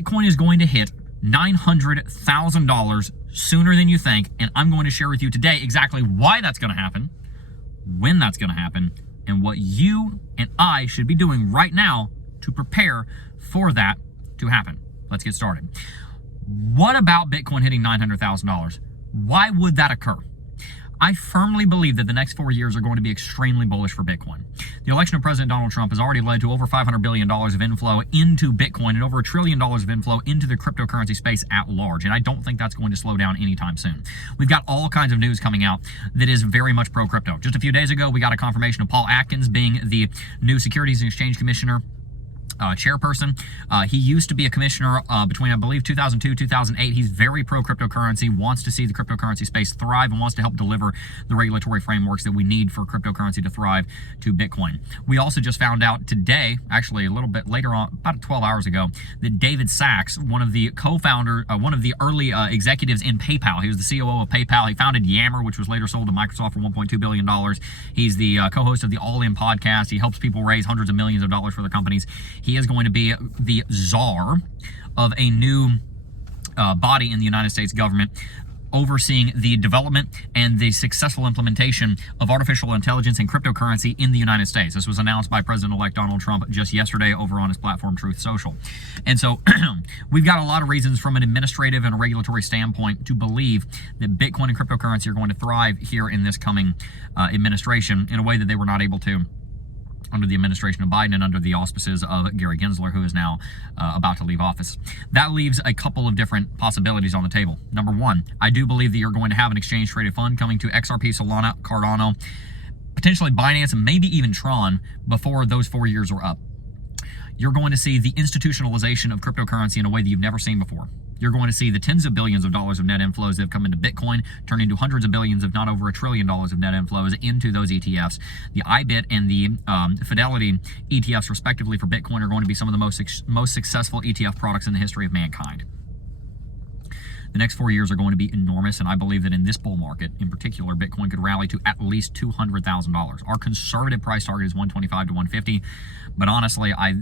Bitcoin is going to hit $900,000 sooner than you think, and I'm going to share with you today exactly why that's going to happen, when that's going to happen, and what you and I should be doing right now to prepare for that to happen. Let's get started. What about Bitcoin hitting $900,000? Why would that occur? I firmly believe that the next 4 years are going to be extremely bullish for Bitcoin. The election of President Donald Trump has already led to over $500 billion of inflow into Bitcoin and over $1 trillion of inflow into the cryptocurrency space at large. And I don't think that's going to slow down anytime soon. We've got all kinds of news coming out that is very much pro-crypto. Just a few days ago, we got a confirmation of Paul Atkins being the new Securities and Exchange Commissioner chairperson. He used to be a commissioner between, I believe, 2002, 2008. He's very pro-cryptocurrency, wants to see the cryptocurrency space thrive, and wants to help deliver the regulatory frameworks that we need for cryptocurrency to thrive to Bitcoin. We also just found out today, actually a little bit later on, about 12 hours ago, that David Sachs, one of the co-founder, one of the early executives in PayPal, he was the COO of PayPal. He founded Yammer, which was later sold to Microsoft for $1.2 billion. He's the co-host of the All In podcast. He helps people raise hundreds of millions of dollars for their companies. He is going to be the czar of a new body in the United States government overseeing the development and the successful implementation of artificial intelligence and cryptocurrency in the United States. This was announced by President-elect Donald Trump just yesterday over on his platform, Truth Social. And so we've got a lot of reasons from an administrative and a regulatory standpoint to believe that Bitcoin and cryptocurrency are going to thrive here in this coming administration in a way that they were not able to under the administration of Biden and under the auspices of Gary Gensler, who is now about to leave office. That leaves a couple of different possibilities on the table. Number one, I do believe that you're going to have an exchange-traded fund coming to XRP, Solana, Cardano, potentially Binance, and maybe even Tron before those 4 years are up. You're going to see the institutionalization of cryptocurrency in a way that you've never seen before. You're going to see the tens of billions of dollars of net inflows that have come into Bitcoin turn into hundreds of billions, if not over $1 trillion of net inflows into those ETFs. The IBIT and the Fidelity ETFs, respectively, for Bitcoin are going to be some of the most successful ETF products in the history of mankind. The next 4 years are going to be enormous, and I believe that in this bull market, in particular, Bitcoin could rally to at least $200,000. Our conservative price target is 125 to 150, but honestly, I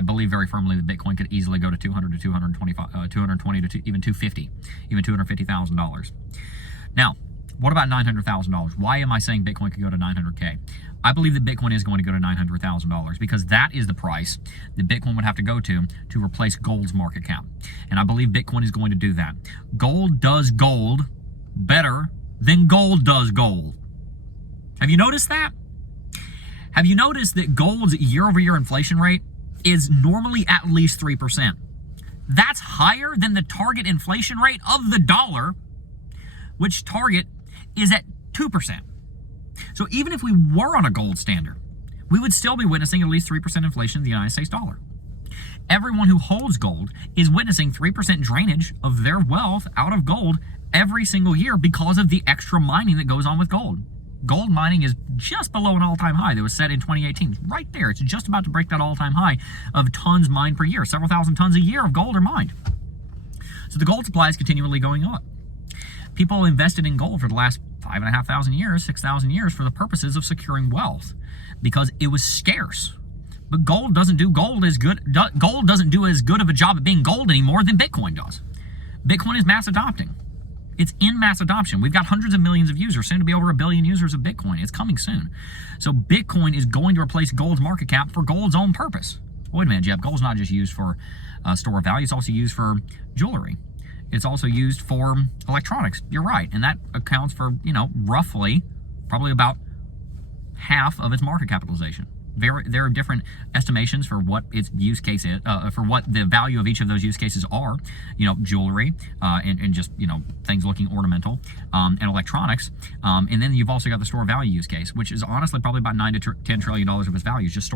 believe very firmly that Bitcoin could easily go to 200 to 225, 220 to even 250, even $250,000. Now, what about $900,000? Why am I saying Bitcoin could go to 900K? I believe that Bitcoin is going to go to $900,000 because that is the price that Bitcoin would have to go to replace gold's market cap. And I believe Bitcoin is going to do that. Gold does gold better than gold does gold. Have you noticed that? Have you noticed that gold's year-over-year inflation rate is normally at least 3%? That's higher than the target inflation rate of the dollar, which target is at 2%. So even if we were on a gold standard, we would still be witnessing at least 3% inflation in the United States dollar. Everyone who holds gold is witnessing 3% drainage of their wealth out of gold every single year because of the extra mining that goes on with gold. Gold mining is just below an all-time high that was set in 2018. It's right there. It's just about to break that all-time high of tons mined per year. Several thousand tons a year of gold are mined. So the gold supply is continually going up. People invested in gold for the last 5,500 years, 6,000 years for the purposes of securing wealth because it was scarce. But gold doesn't do as good of a job at being gold anymore than Bitcoin does. Bitcoin is mass adopting. It's in mass adoption. We've got hundreds of millions of users, soon to be over 1 billion users of Bitcoin. It's coming soon. So Bitcoin is going to replace gold's market cap for gold's own purpose. Wait a minute, Jeff, gold's not just used for store of value, it's also used for jewelry. It's also used for electronics. You're right. And that accounts for, roughly, probably about half of its market capitalization. There are different estimations for what its use case is, for what the value of each of those use cases are. Jewelry and just things looking ornamental, and electronics. And then you've also got the store value use case, which is honestly probably about $9 to $10 trillion of its value is just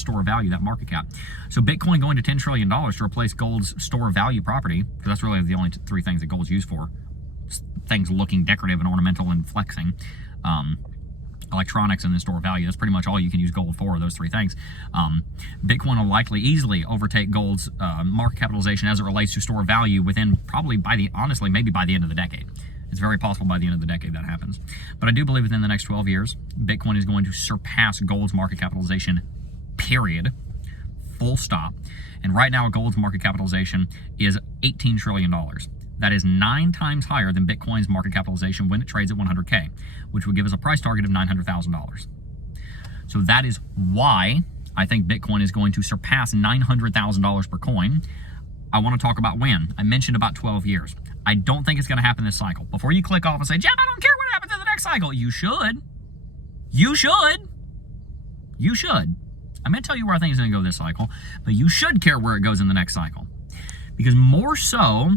store value, that market cap. So Bitcoin going to $10 trillion to replace gold's store value property, because that's really the only three things that gold's used for: things looking decorative and ornamental and flexing. Electronics and then store value. That's pretty much all you can use gold for, those three things. Bitcoin will likely easily overtake gold's market capitalization as it relates to store value within probably maybe by the end of the decade. It's very possible by the end of the decade that happens. But I do believe within the next 12 years, Bitcoin is going to surpass gold's market capitalization, period, full stop. And right now, gold's market capitalization is $18 trillion. That is 9 times higher than Bitcoin's market capitalization when it trades at 100K, which would give us a price target of $900,000. So that is why I think Bitcoin is going to surpass $900,000 per coin. I want to talk about when. I mentioned about 12 years. I don't think it's going to happen this cycle. Before you click off and say, Jim, I don't care what happens in the next cycle. You should. You should. You should. I'm going to tell you where I think it's going to go this cycle, but you should care where it goes in the next cycle. Because more so,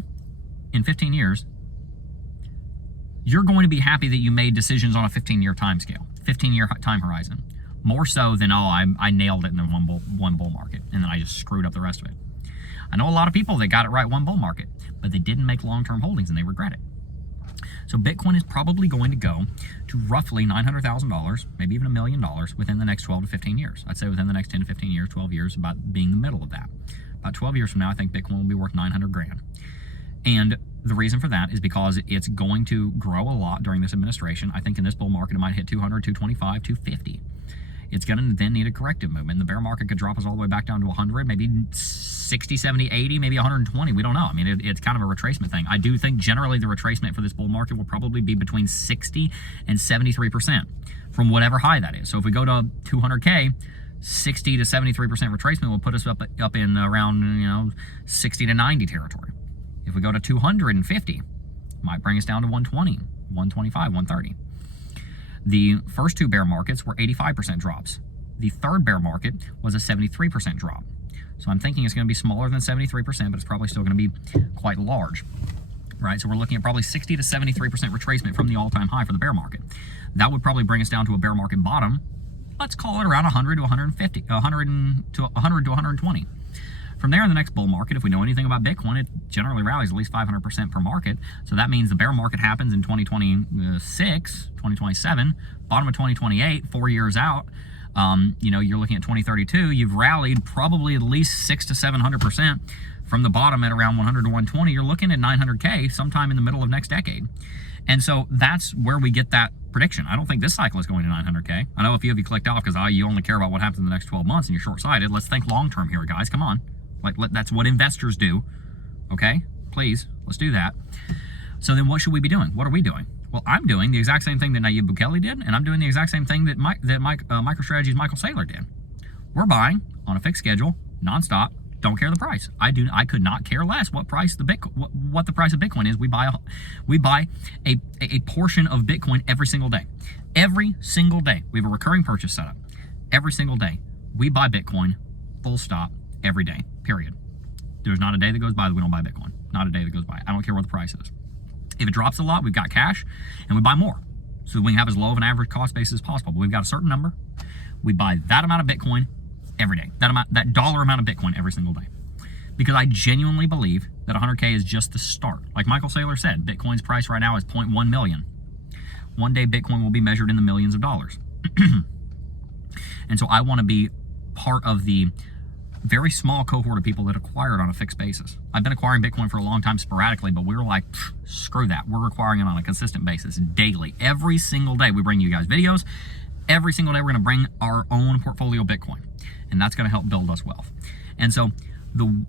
in 15 years, you're going to be happy that you made decisions on a 15-year time scale, 15-year time horizon. More so than, oh, I nailed it in the one bull market, and then I just screwed up the rest of it. I know a lot of people that got it right one bull market, but they didn't make long-term holdings, and they regret it. So Bitcoin is probably going to go to roughly $900,000, maybe even $1 million within the next 12 to 15 years. I'd say within the next 10 to 15 years, 12 years, about being the middle of that. About 12 years from now, I think Bitcoin will be worth 900 grand. And the reason for that is because it's going to grow a lot during this administration. I think in this bull market, it might hit 200, 225, 250. It's going to then need a corrective movement. The bear market could drop us all the way back down to 100, maybe 60, 70, 80, maybe 120. We don't know. I mean, it's kind of a retracement thing. I do think generally the retracement for this bull market will probably be between 60 and 73% from whatever high that is. So if we go to 200K, 60 to 73% retracement will put us up in around 60 to 90 territory. If we go to 250, it might bring us down to 120, 125, 130. The first two bear markets were 85% drops. The third bear market was a 73% drop. So I'm thinking it's going to be smaller than 73%, but it's probably still going to be quite large, right? So we're looking at probably 60 to 73% retracement from the all-time high for the bear market. That would probably bring us down to a bear market bottom. Let's call it around 100 to 150, 100 to 120. From there, in the next bull market, if we know anything about Bitcoin, it generally rallies at least 500% per market. So that means the bear market happens in 2026, 2027, bottom of 2028, 4 years out. You're looking at 2032. You've rallied probably at least 600 to 700% from the bottom at around 100 to 120. You're looking at 900K sometime in the middle of next decade. And so that's where we get that prediction. I don't think this cycle is going to 900K. I know a few of you clicked off because you only care about what happens in the next 12 months and you're short-sighted. Let's think long-term here, guys. Come on. That's what investors do, okay? Please, let's do that. So then what should we be doing? What are we doing? Well, I'm doing the exact same thing that Nayib Bukele did, and I'm doing the exact same thing that MicroStrategy's Michael Saylor did. We're buying on a fixed schedule, nonstop, don't care the price. I could not care less what the price of Bitcoin is. We buy a portion of Bitcoin every single day. Every single day. We have a recurring purchase setup. Every single day. We buy Bitcoin, full stop, every day, period. There's not a day that goes by that we don't buy Bitcoin. Not a day that goes by. I don't care what the price is. If it drops a lot, we've got cash, and we buy more. So we can have as low of an average cost basis as possible. But we've got a certain number. We buy that amount of Bitcoin every day. That dollar amount of Bitcoin every single day. Because I genuinely believe that 100K is just the start. Like Michael Saylor said, Bitcoin's price right now is 0.1 million. One day Bitcoin will be measured in the millions of dollars. And so I want to be part of the very small cohort of people that acquire it on a fixed basis. I've been acquiring Bitcoin for a long time sporadically, but we were like, screw that. We're acquiring it on a consistent basis, daily. Every single day we bring you guys videos. Every single day we're going to bring our own portfolio Bitcoin, and that's going to help build us wealth. And so the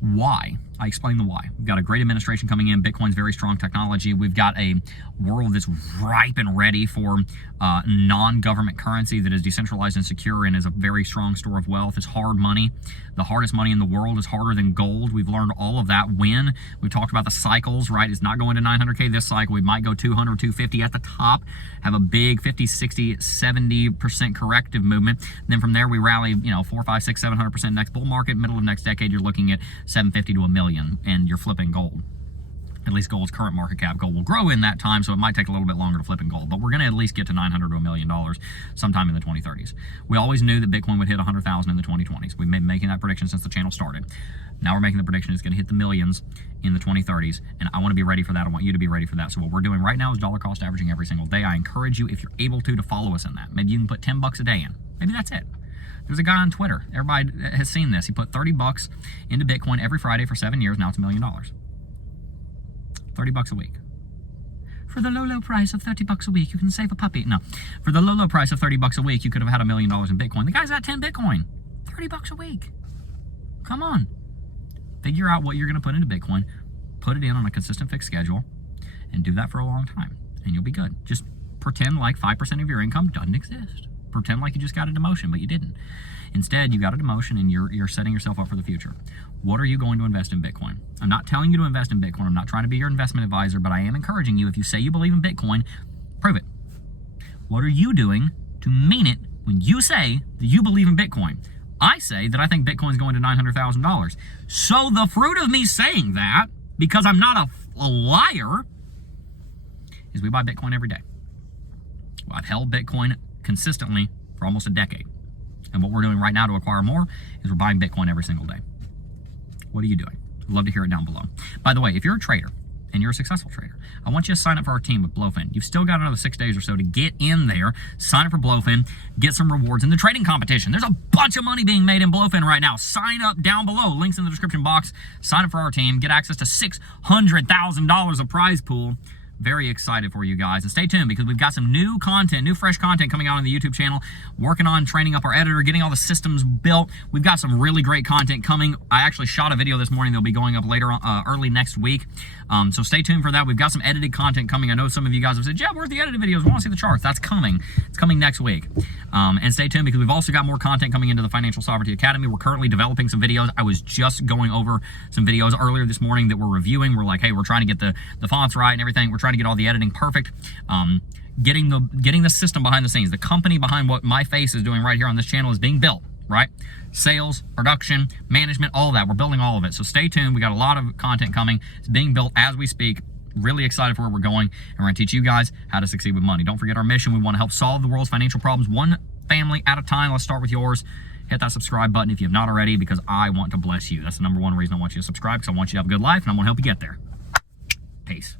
why, I explained the why. We've got a great administration coming in. Bitcoin's very strong technology. We've got a world that's ripe and ready for non-government currency that is decentralized and secure and is a very strong store of wealth. It's hard money. The hardest money in the world is harder than gold. We've learned all of that when we talked about the cycles, right? It's not going to 900K this cycle. We might go 200, 250 at the top, have a big 50, 60, 70% corrective movement. Then from there, we rally, 4, 5, 6, 700% next bull market. Middle of next decade, you're looking at 750 to $1 million, and you're flipping gold. At least gold's current market cap. Gold will grow in that time, so it might take a little bit longer to flip in gold, but we're going to at least get to $900 to $1 million sometime in the 2030s. We always knew that Bitcoin would hit 100,000 in the 2020s. We've been making that prediction since the channel started. Now we're making the prediction it's going to hit the millions in the 2030s, and I want to be ready for that. I want you to be ready for that. So what we're doing right now is dollar cost averaging every single day. I encourage you, if you're able to follow us in that. Maybe you can put $10 a day in. Maybe that's it. There's a guy on Twitter. Everybody has seen this. He put $30 into Bitcoin every Friday for 7 years. Now it's $1 million. $30 a week. For the low price of $30 a week, you can save a puppy. No. For the low price of $30 a week, you could have had $1 million in Bitcoin. The guy's got 10 Bitcoin. $30 a week. Come on. Figure out what you're going to put into Bitcoin, put it in on a consistent fixed schedule, and do that for a long time, and you'll be good. Just pretend like 5% of your income doesn't exist. Pretend like you just got a demotion, but you didn't. Instead, you got a demotion, and you're setting yourself up for the future. What are you going to invest in Bitcoin? I'm not telling you to invest in Bitcoin. I'm not trying to be your investment advisor, but I am encouraging you, if you say you believe in Bitcoin, prove it. What are you doing to mean it when you say that you believe in Bitcoin? I say that I think Bitcoin's going to $900,000. So the fruit of me saying that, because I'm not a liar, is we buy Bitcoin every day. Well, I've held Bitcoin consistently for almost a decade. And what we're doing right now to acquire more is we're buying Bitcoin every single day. What are you doing? I'd love to hear it down below. By the way, if you're a trader and you're a successful trader, I want you to sign up for our team with Blowfin. You've still got another 6 days or so to get in there, sign up for Blowfin, get some rewards in the trading competition. There's a bunch of money being made in Blowfin right now. Sign up down below. Links in the description box. Sign up for our team. Get access to $600,000 of prize pool. Very excited for you guys. And stay tuned, because we've got some new content, new fresh content coming out on the YouTube channel. Working on training up our editor, getting all the systems built. We've got some really great content coming. I actually shot a video this morning that'll be going up later on, early next week. So stay tuned for that. We've got some edited content coming. I know some of you guys have said, yeah, where's the edited videos? We want to see the charts. That's coming. It's coming next week. And stay tuned, because we've also got more content coming into the Financial Sovereignty Academy. We're currently developing some videos. I was just going over some videos earlier this morning that we're reviewing. We're like, hey, we're trying to get the fonts right and everything. We're trying to get all the editing perfect. Getting the system behind the scenes, the company behind what my face is doing right here on this channel is being built, right? Sales, production, management, all that. We're building all of it. So stay tuned. We got a lot of content coming. It's being built as we speak. Really excited for where we're going. And we're going to teach you guys how to succeed with money. Don't forget our mission. We want to help solve the world's financial problems one family at a time. Let's start with yours. Hit that subscribe button if you have not already, because I want to bless you. That's the #1 reason I want you to subscribe, because I want you to have a good life, and I want to help you get there. Peace.